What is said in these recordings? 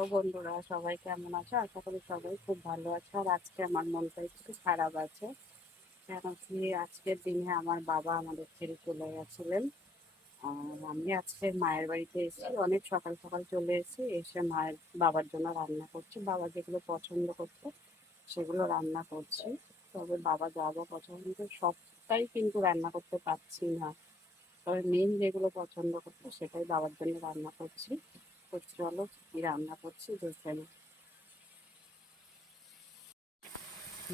Hello বন্ধুরা, সবাই কেমন আছো? আশা করি সবাই খুব ভালো আছে। আর আজকে আমার মনটা একটু খারাপ আছে, কেন কি আজকের দিনে আমার বাবা আমাদের ছেড়ে চলে গেছিলেন। আর আমি আজকে মায়ের বাড়িতে এসেছি, অনেক সকাল সকাল চলে এসেছি। এসে মায়ের বাবার জন্য রান্না করছি, বাবা যেগুলো পছন্দ করতো সেগুলো রান্না করছি। তবে বাবা যা যা পছন্দ সবটাই কিন্তু রান্না করতে পারছি না, তবে মেন যেগুলো পছন্দ করতো সেটাই বাবার জন্য রান্না করছি। তো চলো কি রান্না করছি দেখে নাও।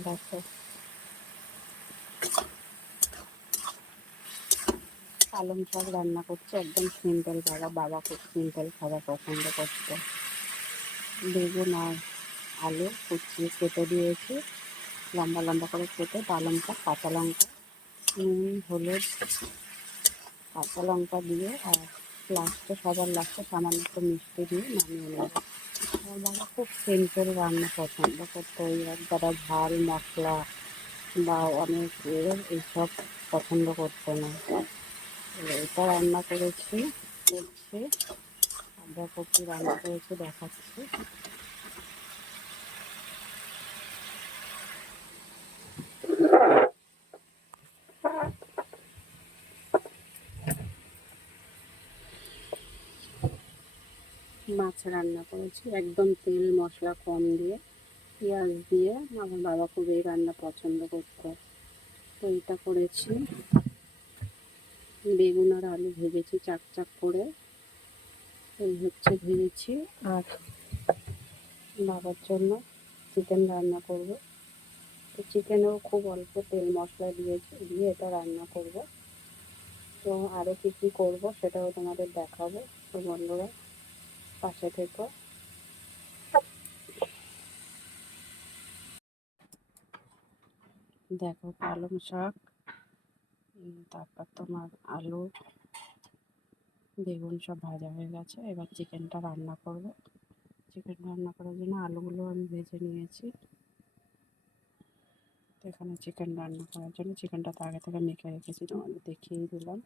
দেখো, পালং শাক রান্না করছি, একদম সিম্পল খাবার। বাবা খুব সিম্পল খাবার পছন্দ করতো। বেগুন আর আলু কুচিয়ে কেটে দিয়েছি, লম্বা লম্বা করে কেটে। পালং শাক, কাঁচা লঙ্কা, নুন, হলুদ, কাঁচা লঙ্কা দিয়ে আর সবার লাস্টে সামান্য একটু মিষ্টি দিয়ে নামিয়ে নেব। আমার বাবা খুব সিম্পল রান্না পছন্দ করতো, ওই একগাদা ঝাল মশলা বা অনেক এইসব পছন্দ করতো না। এটা রান্না করেছি, করছি। দেখো কি রান্না করেছি দেখাচ্ছি। মাছ রান্না করেছি, একদম তেল মশলা কম দিয়ে, পেঁয়াজ দিয়ে। আমার বাবা খুব এই রান্না পছন্দ করতো, তো এটা করেছি। বেগুন আর আলু ভেজেছি চাক চাক করে, এই হচ্ছে ভেজেছি। আর বাবার জন্য চিকেন রান্না করব। তো চিকেনেও খুব অল্প তেল মশলা দিয়ে এটা রান্না করব। তো আরও কী কী করবো সেটাও তোমাদের দেখাবো, তো বন্ধুরা পাশে থেকো। দেখো পালং শাক, তারপর তোমার আলু, বেগুন সব ভাজা হয়ে গেছে। এবার চিকেনটা রান্না করব। চিকেন রান্না করার জন্য আলুগুলো আমি ভেজে নিয়েছি। তো এখানে চিকেন রান্না করার জন্য চিকেনটা তো আগে থেকে মেখে রেখেছি, তোমাদের দেখিয়ে দিলাম।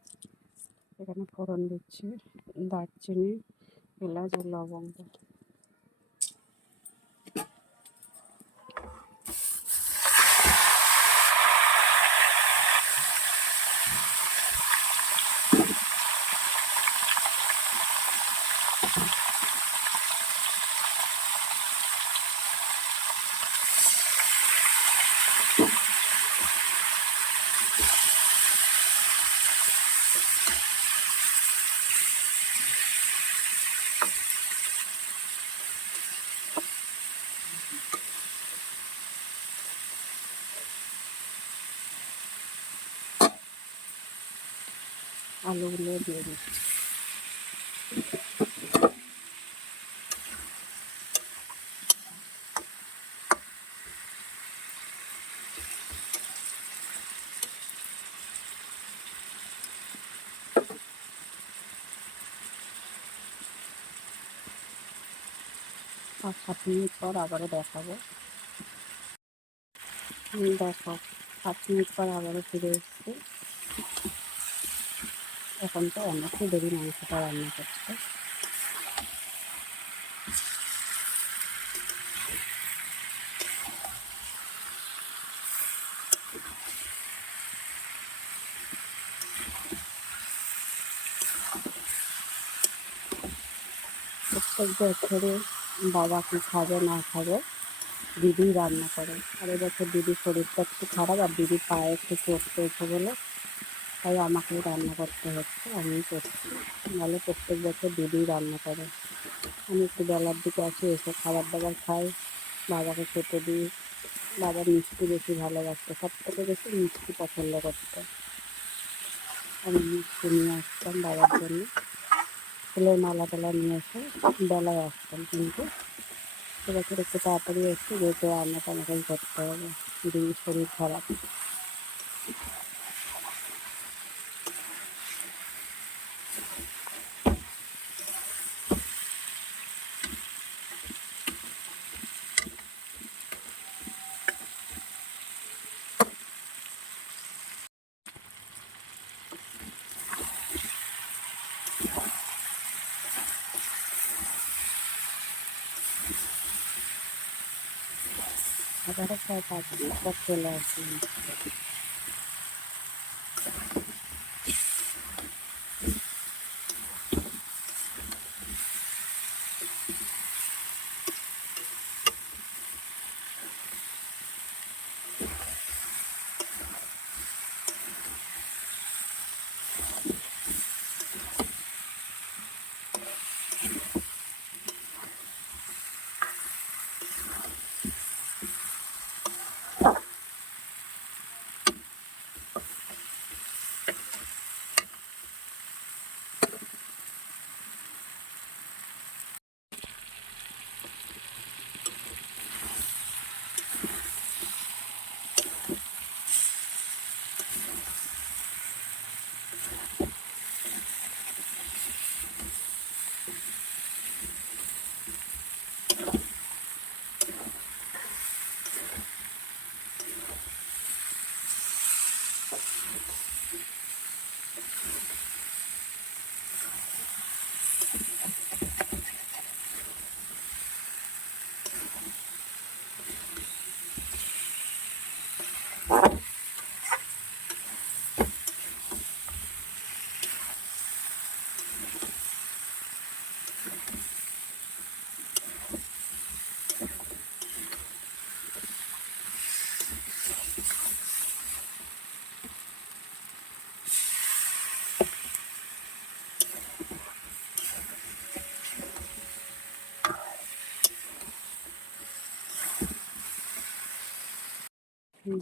এখানে ফোড়ন দিচ্ছি, দারচিনি, এলাচ আর লবঙ্গ। আলুগুলো দিয়ে দিচ্ছি। আর 7 মিনিট পর আবারও দেখাবো। দেখো 7 মিনিট পর আবারও ফিরে এসেছি। এখন তো অনেকই দেরি মাংসটা রান্না করছে। প্রত্যেক বছরে বাবা কি খাবে না খাবে দিদি রান্না করে। আর এবছর দিদির শরীরটা একটু খারাপ, আর দিদির পায়ে একটু চোট পেয়েছে বলে তাই আমাকেই রান্না করতে হচ্ছে, আমিই করছি। নাহলে প্রত্যেক বছর দিদিই রান্না করে। আমি একটু বেলার দিকে আসি, এসে খাবার দাবার খাই, বাবাকে খেতে দিই। বাবা মিষ্টি বেশি ভালোবাসতো, সব থেকে বেশি মিষ্টি পছন্দ করতো। আমি মিষ্টি নিয়ে আসতাম বাবার জন্য, ফুলের মালা টালা নিয়ে এসে বেলায় আসতাম। কিন্তু এবছর একটু তাড়াতাড়ি এসে যেহেতু রান্নাটা আমাকেই করতে হবে, দিদির শরীর খারাপ। আবারও 6-5 মিনিট পর চলে আসলাম।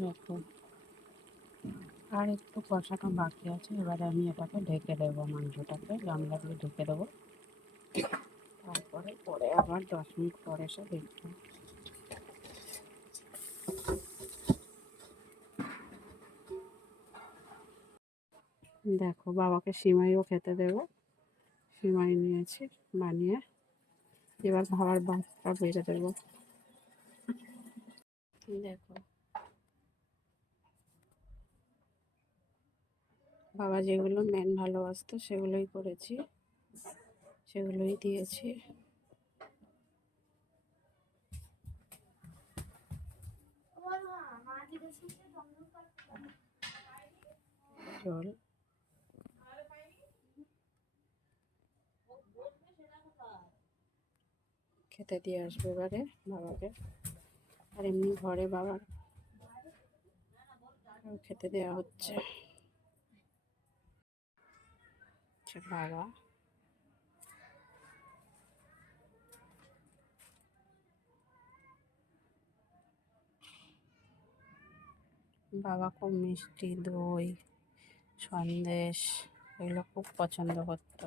দেখো, আর একটু কষানো বাকি আছে। এবারে আমি এটাকে ঢেকে দেবো, মাংসটাকে গামলা দিয়ে ঢেকে দেবো। তারপরে পরে আবার 10 মিনিট পরে এসে দেখবো। দেখো, বাবাকে সিমাইও খেতে দেবো। সিমাই নিয়েছি বানিয়ে, এবার ভাবার ভাতটা বেড়ে দেবো। দেখো, বাবা যেগুলো মেন ভালোবাসতো সেগুলোই করেছি, সেগুলোই দিয়েছি। জল খেতে দিয়ে আসবো এবারে বাবাকে। আর এমনি ঘরে বাবার খেতে দেওয়া হচ্ছে। বাবা বাবা খুব মিষ্টি, দই, সন্দেশ এগুলো খুব পছন্দ করতো।